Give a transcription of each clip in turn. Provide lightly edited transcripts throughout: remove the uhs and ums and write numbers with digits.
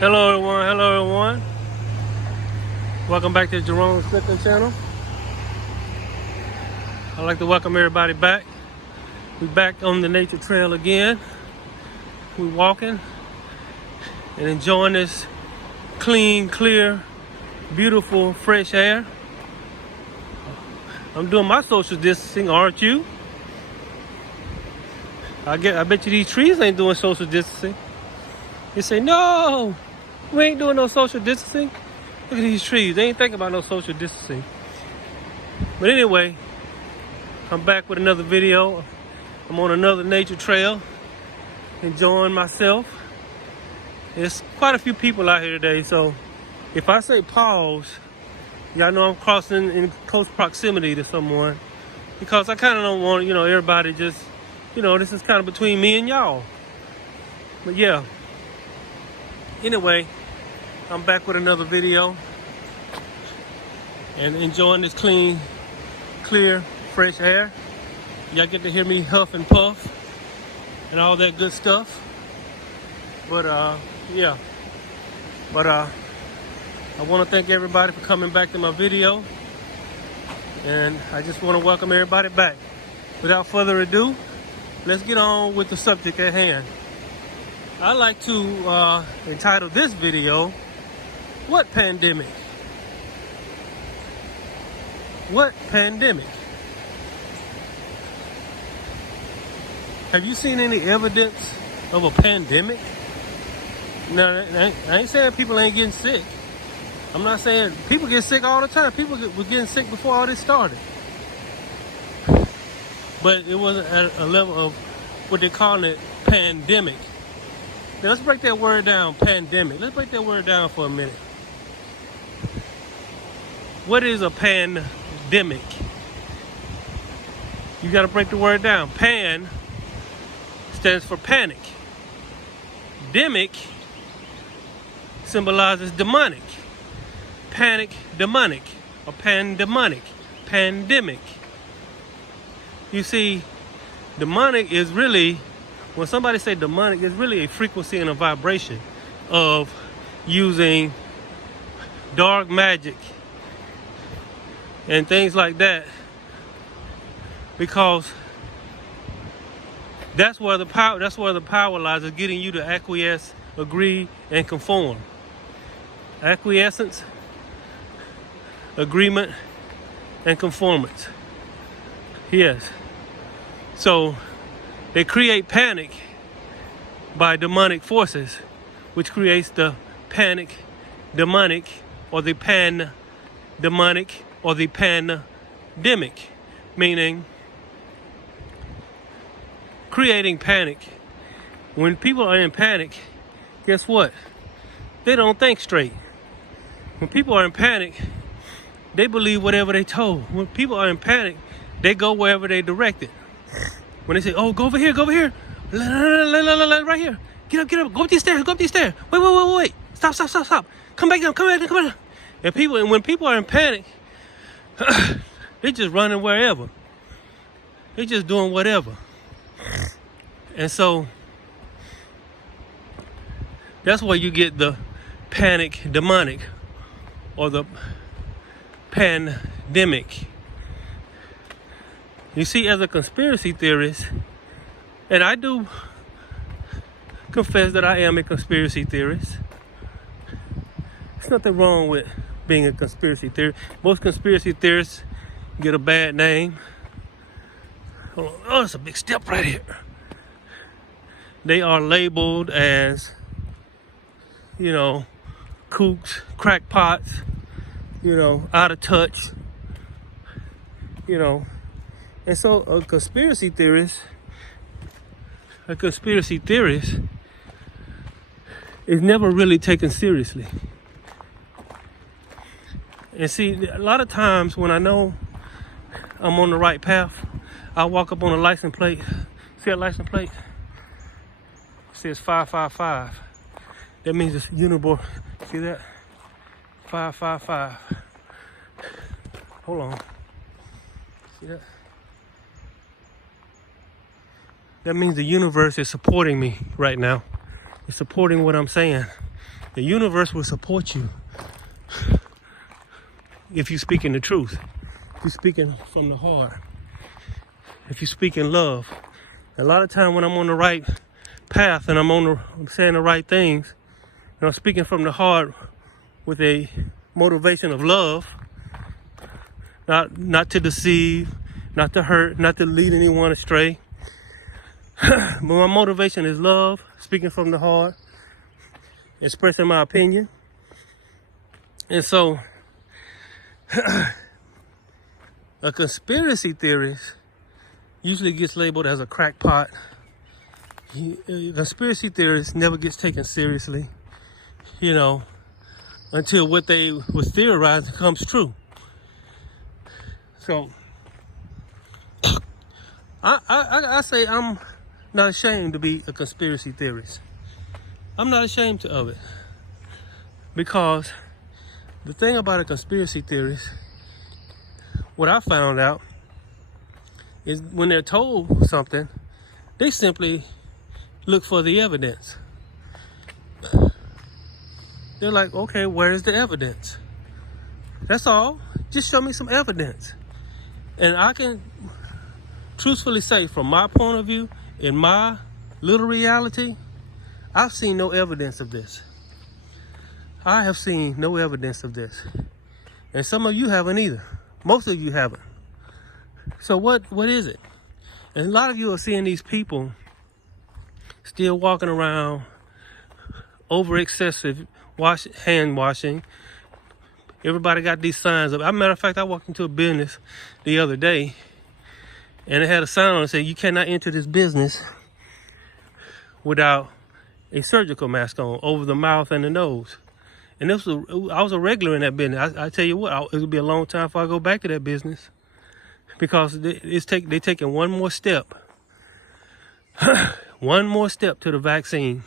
Hello everyone. Welcome back to Jerome's Cooking channel. I'd like to welcome everybody back. We're back on the nature trail again. We're walking and enjoying this clean, clear, beautiful, fresh air. I'm doing my social distancing, aren't you? I bet you these trees ain't doing social distancing. You say, no, we ain't doing no social distancing. Look at these trees. They ain't thinking about no social distancing. But anyway, I'm back with another video. I'm on another nature trail, enjoying myself. There's quite a few people out here today, so if I say pause, y'all know I'm crossing in close proximity to someone, because I kind of don't want, everybody just, this is kind of between me and y'all. But yeah. Anyway, I'm back with another video and enjoying this clean, clear, fresh air. Y'all get to hear me huff and puff and all that good stuff. But yeah. But I want to thank everybody for coming back to my video, and I just want to welcome everybody back. Without further ado, let's get on with the subject at hand. I like to entitle this video, What Pandemic? What pandemic? Have you seen any evidence of a pandemic? Now, I ain't saying people ain't getting sick. I'm not saying people get sick all the time. People were getting sick before all this started. But it wasn't at a level of what they call it, pandemic. Now let's break that word down, pandemic. Let's break that word down for a minute. What is a pandemic? You got to break the word down. Pan stands for panic. Demic symbolizes demonic. Panic, demonic, or pandemonic, pandemic. You see, demonic is really, when somebody say demonic, it's really a frequency and a vibration of using dark magic and things like that, because that's where the power lies, is getting you to acquiesce, agree, and conform. Acquiescence, agreement, and conformance. Yes. So they create panic by demonic forces, which creates the panic demonic, or the pan-demonic, or the pandemic, meaning creating panic. When people are in panic, guess what? They don't think straight. When people are in panic, they believe whatever they told. When people are in panic, they go wherever they directed. When they say, oh, go over here, right here. Get up, go up these stairs. Wait. Stop. Come back down. And when people are in panic, they're just running wherever. They're just doing whatever. And so, that's where you get the panic demonic, or the pandemic. You see, as a conspiracy theorist, and I do confess that I am a conspiracy theorist. There's nothing wrong with being a conspiracy theorist. Most conspiracy theorists get a bad name. Oh, it's a big step right here. They are labeled as, kooks, crackpots, out of touch, And so a conspiracy theorist is never really taken seriously. And see, a lot of times when I know I'm on the right path, I walk up on a license plate. See a license plate? It says 555. That means it's Unibor. See that? 555. Hold on. See that? That means the universe is supporting me right now. It's supporting what I'm saying. The universe will support you if you're speaking the truth. If you're speaking from the heart. If you speak in love. A lot of time when I'm on the right path and I'm saying the right things, and I'm speaking from the heart with a motivation of love, not to deceive, not to hurt, not to lead anyone astray. But my motivation is love, speaking from the heart, expressing my opinion. And so, a conspiracy theorist usually gets labeled as a crackpot. A conspiracy theorist never gets taken seriously, until what they was theorizing comes true. So, I say I'm not ashamed to be a conspiracy theorist. I'm not ashamed of it. Because the thing about a conspiracy theorist, what I found out, is when they're told something, they simply look for the evidence. They're like, okay, where's the evidence? That's all. Just show me some evidence. And I can truthfully say, from my point of view, in my little reality, I've seen no evidence of this. I have seen no evidence of this. And some of you haven't either. Most of you haven't. So what is it? And a lot of you are seeing these people still walking around over excessive hand washing. Everybody got these signs up. As a matter of fact, I walked into a business the other day and it had a sign on it that said, you cannot enter this business without a surgical mask on over the mouth and the nose. And I was a regular in that business. I tell you what, it would be a long time before I go back to that business, because they're taking one more step, one more step to the vaccine.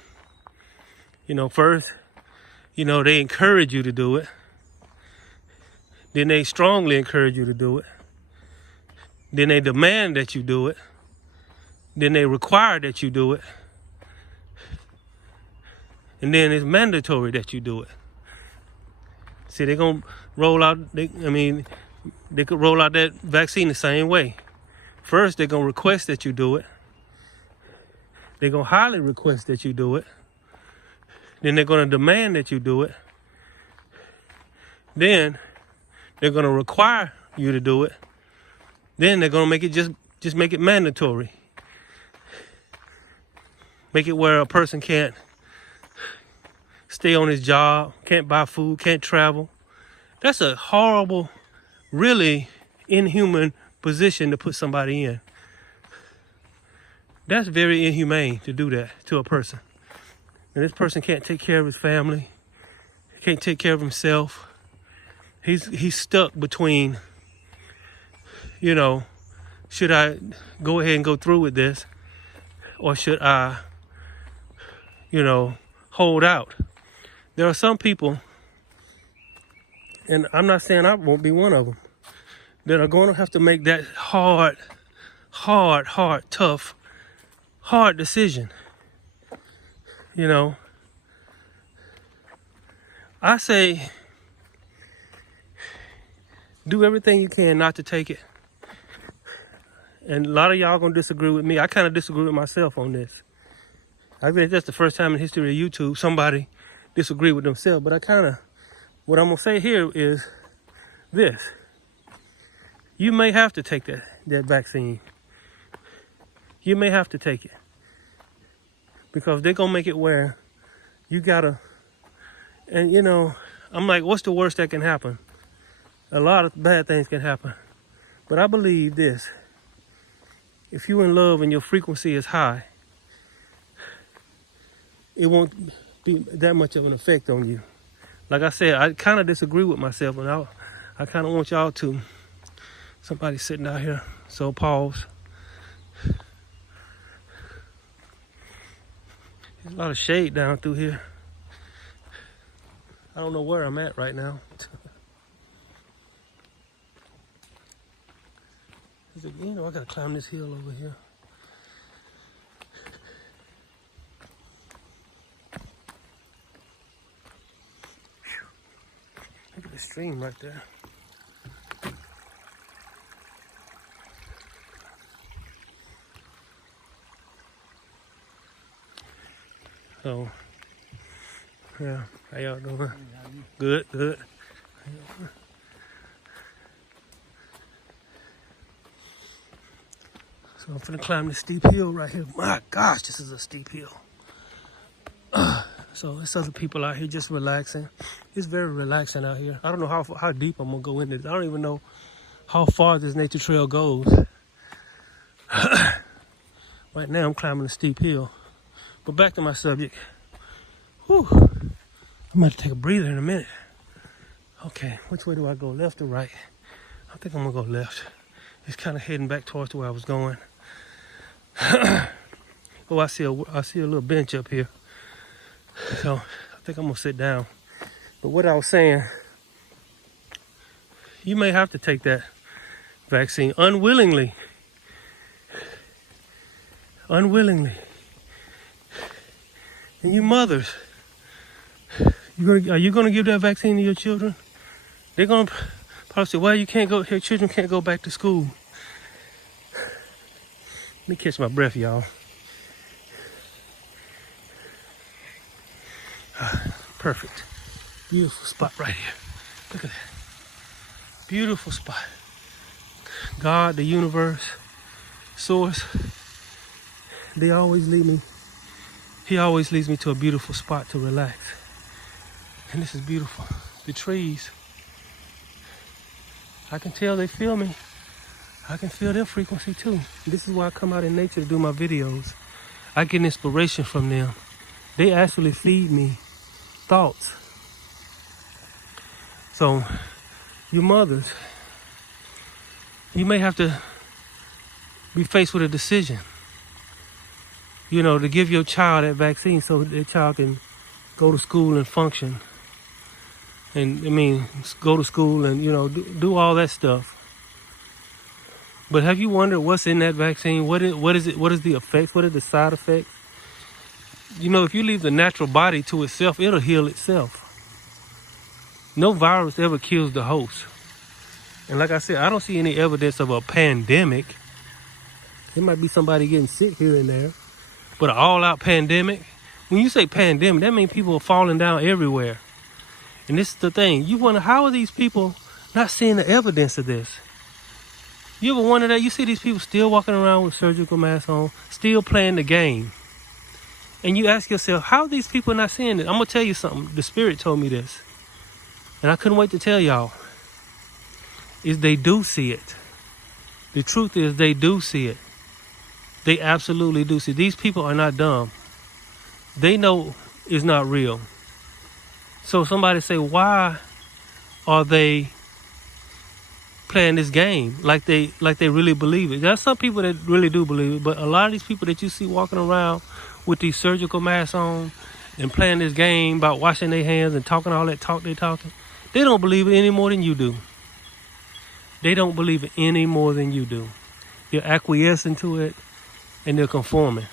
First, they encourage you to do it. Then they strongly encourage you to do it. Then they demand that you do it. Then they require that you do it. And then it's mandatory that you do it. See, they're going to roll out, they could roll out that vaccine the same way. First, they're going to request that you do it. They're going to highly request that you do it. Then they're going to demand that you do it. Then they're going to require you to do it. Then they're going to make it just make it mandatory. Make it where a person can't stay on his job, can't buy food, can't travel. That's a horrible, really inhuman position to put somebody in. That's very inhumane to do that to a person. And this person can't take care of his family, can't take care of himself. He's stuck between, should I go ahead and go through with this, or should I, hold out? There are some people, and I'm not saying I won't be one of them, that are going to have to make that hard, tough, hard decision. I say, do everything you can not to take it. And a lot of y'all going to disagree with me. I kind of disagree with myself on this. I think that's the first time in the history of YouTube somebody disagree with themselves. But what I'm going to say here is this. You may have to take that vaccine. You may have to take it. Because they're going to make it where you got to, and I'm like, what's the worst that can happen? A lot of bad things can happen. But I believe this. If you're in love and your frequency is high, it won't be that much of an effect on you. Like I said, I kind of disagree with myself, and I kind of want y'all to. Somebody sitting out here, so pause. There's a lot of shade down through here. I don't know where I'm at right now. I gotta climb this hill over here. the stream right there. So, yeah, how y'all doing? Good, good. So I'm finna climb this steep hill right here. My gosh, this is a steep hill. So there's other people out here just relaxing. It's very relaxing out here. I don't know how deep I'm gonna go into this. I don't even know how far this nature trail goes. Right now I'm climbing a steep hill. But back to my subject. Whew. I'm gonna take a breather in a minute. Okay, which way do I go, left or right? I think I'm gonna go left. It's kind of heading back towards where I was going. Oh, I see a little bench up here. So I think I'm gonna sit down. But what I was saying, you may have to take that vaccine unwillingly. Unwillingly. And you mothers, are you gonna give that vaccine to your children? They're gonna probably say, well, your children can't go back to school. Let me catch my breath, y'all. Perfect. Beautiful spot right here. Look at that. Beautiful spot. God, the universe, source, they always lead me. He always leads me to a beautiful spot to relax. And this is beautiful. The trees, I can tell they feel me. I can feel their frequency too. This is why I come out in nature to do my videos. I get inspiration from them. They actually feed me thoughts. So, you mothers, you may have to be faced with a decision. You know, to give your child that vaccine so their child can go to school and function. And, I mean, go to school and, you know, do all that stuff. But have you wondered what's in that vaccine? What is it? What is the effects? What are the side effects? You know, if you leave the natural body to itself, it'll heal itself. No virus ever kills the host. And like I said, I don't see any evidence of a pandemic. There might be somebody getting sick here and there. But an all-out pandemic, when you say pandemic, that means people are falling down everywhere. And this is the thing. You wonder, how are these people not seeing the evidence of this? You ever wonder that? You see these people still walking around with surgical masks on, still playing the game. And you ask yourself, how are these people not seeing it? I'm going to tell you something. The Spirit told me this. And I couldn't wait to tell y'all. Is they do see it. The truth is they do see it. They absolutely do see it. These people are not dumb. They know it's not real. So somebody say, why are they playing this game like they really believe it? There's some people that really do believe it, but a lot of these people that you see walking around with these surgical masks on and playing this game about washing their hands and talking all that talk they talking, they don't believe it any more than you do. They don't believe it any more than you do. They're acquiescing to it and they're conforming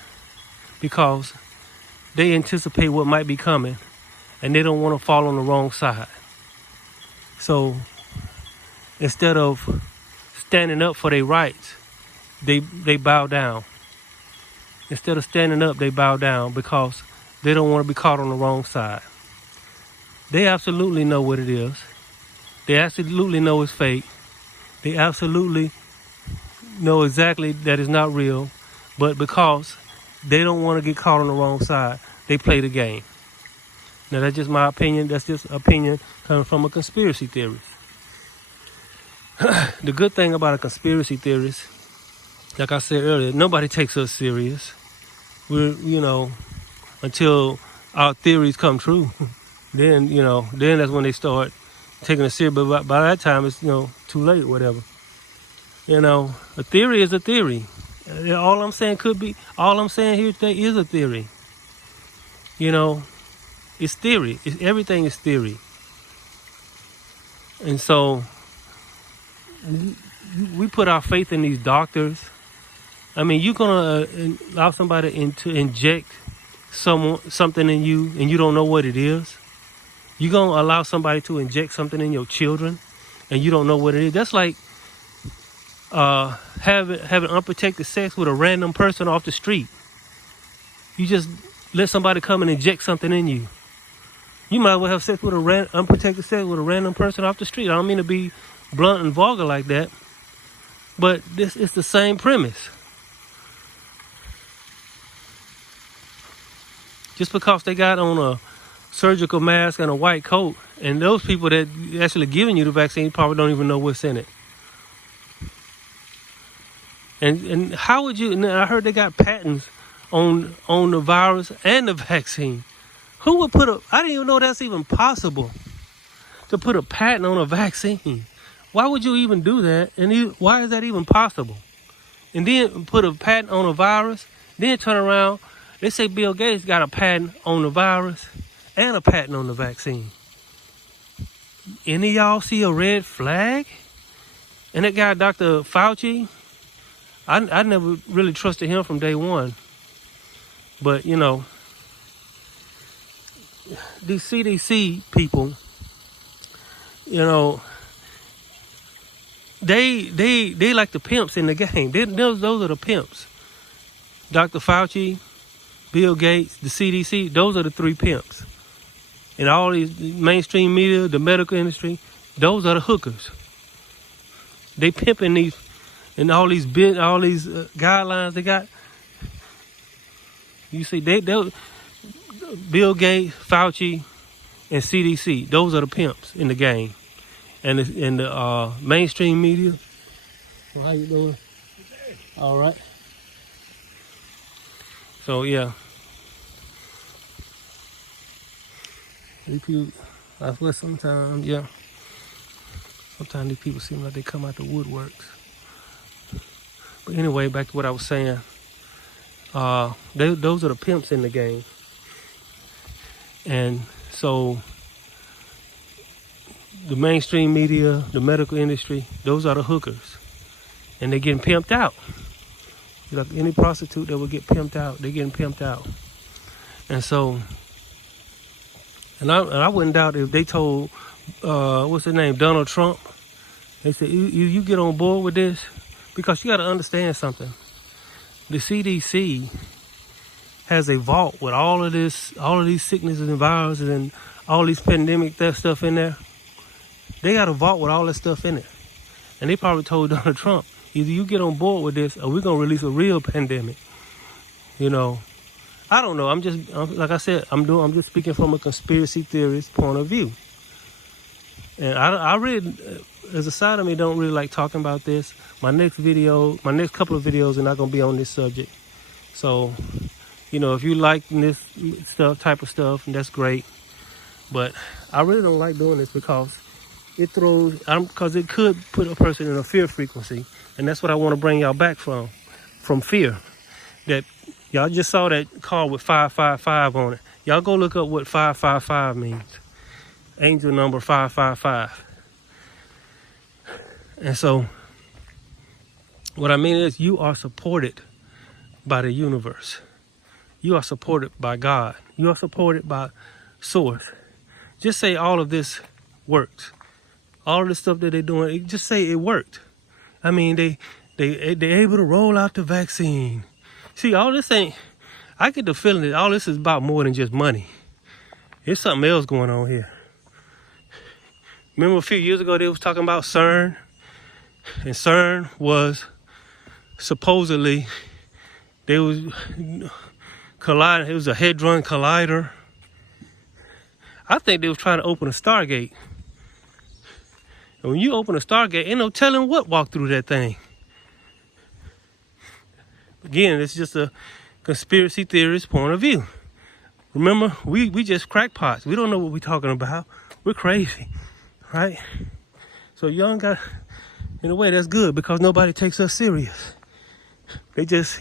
because they anticipate what might be coming and they don't want to fall on the wrong side. So instead of standing up for their rights, they bow down. Instead of standing up, they bow down because they don't want to be caught on the wrong side. They absolutely know what it is. They absolutely know it's fake. They absolutely know exactly that it's not real. But because they don't want to get caught on the wrong side, they play the game. Now, that's just my opinion. That's just opinion coming from a conspiracy theorist. The good thing about a conspiracy theorist, like I said earlier, nobody takes us serious. We're, until our theories come true, then that's when they start taking us serious. But by that time, it's, too late, whatever. A theory is a theory. All I'm saying here today is a theory. It's theory. Everything is theory. And so we put our faith in these doctors. I mean, you're going to allow somebody to inject something in you and you don't know what it is. You gonna allow somebody to inject something in your children and you don't know what it is? That's like having unprotected sex with a random person off the street. You just let somebody come and inject something in you. You might as well have sex with unprotected sex with a random person off the street. I don't mean to be blunt and vulgar like that, but this is the same premise. Just because they got on a surgical mask and a white coat, and those people that actually giving you the vaccine probably don't even know what's in it. And how would you? And I heard they got patents on the virus and the vaccine. Who would put I didn't even know that's even possible to put a patent on a vaccine. Why would you even do that? And why is that even possible? And then put a patent on a virus, then turn around. They say Bill Gates got a patent on the virus and a patent on the vaccine. Any of y'all see a red flag? And that guy, Dr. Fauci, I never really trusted him from day one. But, you know, these CDC people, you know, they like the pimps in the game. Those are the pimps. Dr. Fauci, Bill Gates, the CDC, those are the three pimps. And all these mainstream media, the medical industry, those are the hookers. They pimping these and all these guidelines they got. You see, Bill Gates, Fauci, and CDC, those are the pimps in the game. And the mainstream media. Well, how you doing? All right. So yeah. These people, I swear sometimes, yeah. Sometimes these people seem like they come out the woodworks. But anyway, back to what I was saying. Those are the pimps in the game. And so the mainstream media, the medical industry, those are the hookers. And they're getting pimped out. Like any prostitute that would get pimped out, they're getting pimped out. And so, and I wouldn't doubt if they told, what's his name, Donald Trump, they said, you get on board with this? Because you got to understand something. The CDC has a vault with all of these sicknesses and viruses and all these pandemic stuff in there. They got a vault with all that stuff in it. And they probably told Donald Trump, either you get on board with this or we're going to release a real pandemic. You know, I don't know. Like I said, I'm just speaking from a conspiracy theorist point of view. And I really, as a side of me, don't really like talking about this. My next couple of videos are not going to be on this subject. So, you know, if you like this type of stuff, that's great. But I really don't like doing this because it could put a person in a fear frequency. And that's what I want to bring y'all back from fear. That y'all just saw that car with 555 on it. Y'all go look up what 555 means. Angel number 555. And so, what I mean is you are supported by the universe. You are supported by God. You are supported by Source. Just say all of this worked. All of the stuff that they're doing, just say it worked. I mean, they're able to roll out the vaccine. See, all this I get the feeling that all this is about more than just money. There's something else going on here. Remember a few years ago they was talking about CERN? And CERN was supposedly, they was colliding, it was a hadron collider. I think they was trying to open a Stargate. And when you open a Stargate, ain't no telling what walked through that thing. Again, it's just a conspiracy theorist point of view. Remember, we just crackpots. We don't know what we're talking about. We're crazy, right? So y'all got, in a way, that's good because nobody takes us serious. They just,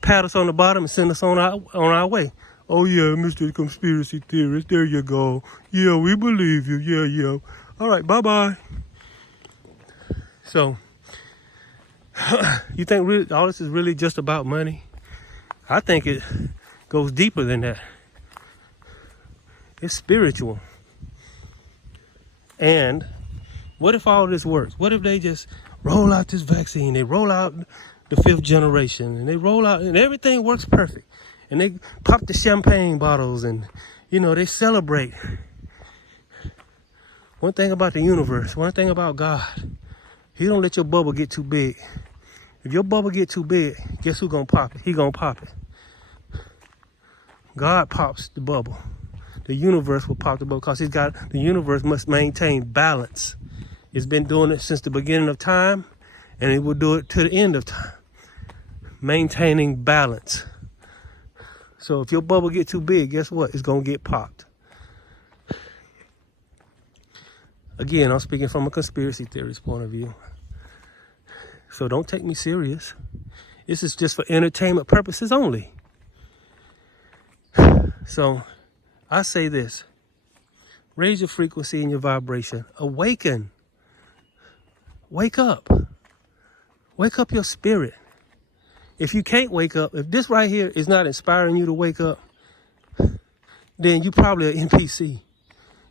pat us on the bottom and send us on our way. Oh yeah, Mr. Conspiracy Theorist, there you go. Yeah, we believe you. Yeah. All right, bye-bye. So, you think really, all this is really just about money? I think it goes deeper than that. It's spiritual. And what if all this works? What if they just roll out this vaccine? They roll out the 5th generation, and they roll out, and everything works perfect. And they pop the champagne bottles, and they celebrate. One thing about the universe, one thing about God, He don't let your bubble get too big. If your bubble get too big, guess who gonna pop it? He gonna pop it. God pops the bubble. The universe will pop the bubble because the universe must maintain balance. It's been doing it since the beginning of time, and it will do it to the end of time. Maintaining balance. So if your bubble get too big, guess what? It's gonna get popped. Again, I'm speaking from a conspiracy theorist point of view. So don't take me serious. This is just for entertainment purposes only. So I say this. Raise your frequency and your vibration. Awaken. Wake up. Wake up your spirit. If you can't wake up, if this right here is not inspiring you to wake up, then you probably are NPC.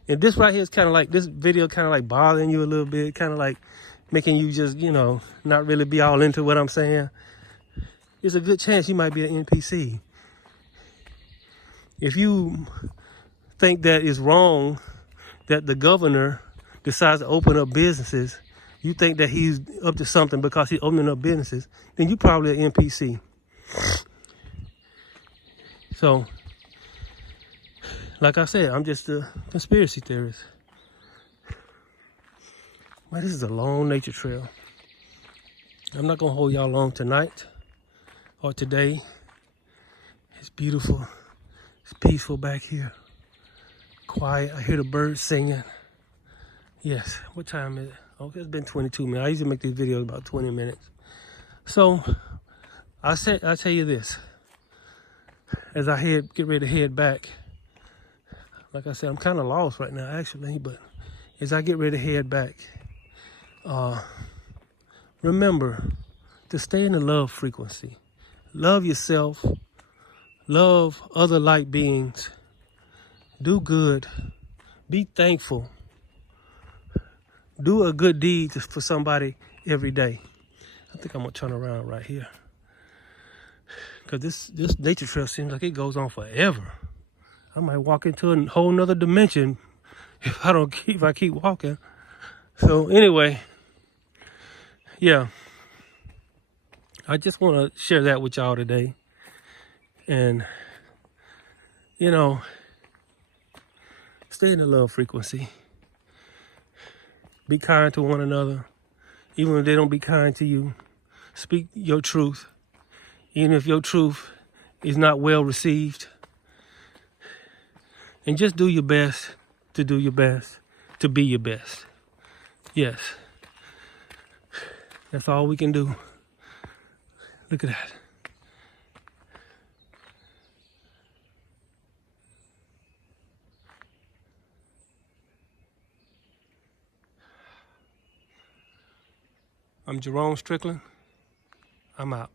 If this right here is kind of like, this video kind of like bothering you a little bit, kind of like making you just, not really be all into what I'm saying, there's a good chance you might be an NPC. If you think that it's wrong that the governor decides to open up businesses, you think that he's up to something because he's opening up businesses, then you probably an NPC. So, like I said, I'm just a conspiracy theorist. Man, this is a long nature trail. I'm not gonna hold y'all long tonight or today. It's beautiful. It's peaceful back here. Quiet. I hear the birds singing. Yes. What time is it? Okay, it's been 22 minutes. I usually make these videos about 20 minutes. So I tell you this. As I get ready to head back, like I said, I'm kind of lost right now, actually. But as I get ready to head back, remember to stay in the love frequency. Love yourself. Love other light beings. Do good. Be thankful. Do a good deed for somebody every day. I think I'm going to turn around right here. Because this nature trail seems like it goes on forever. I might walk into a whole nother dimension if I keep walking. So anyway, yeah. I just want to share that with y'all today. And, stay in the love frequency. Be kind to one another. Even if they don't be kind to you, speak your truth. Even if your truth is not well received. And just do your best to do your best, to be your best. Yes. That's all we can do. Look at that. I'm Jerome Strickland. I'm out.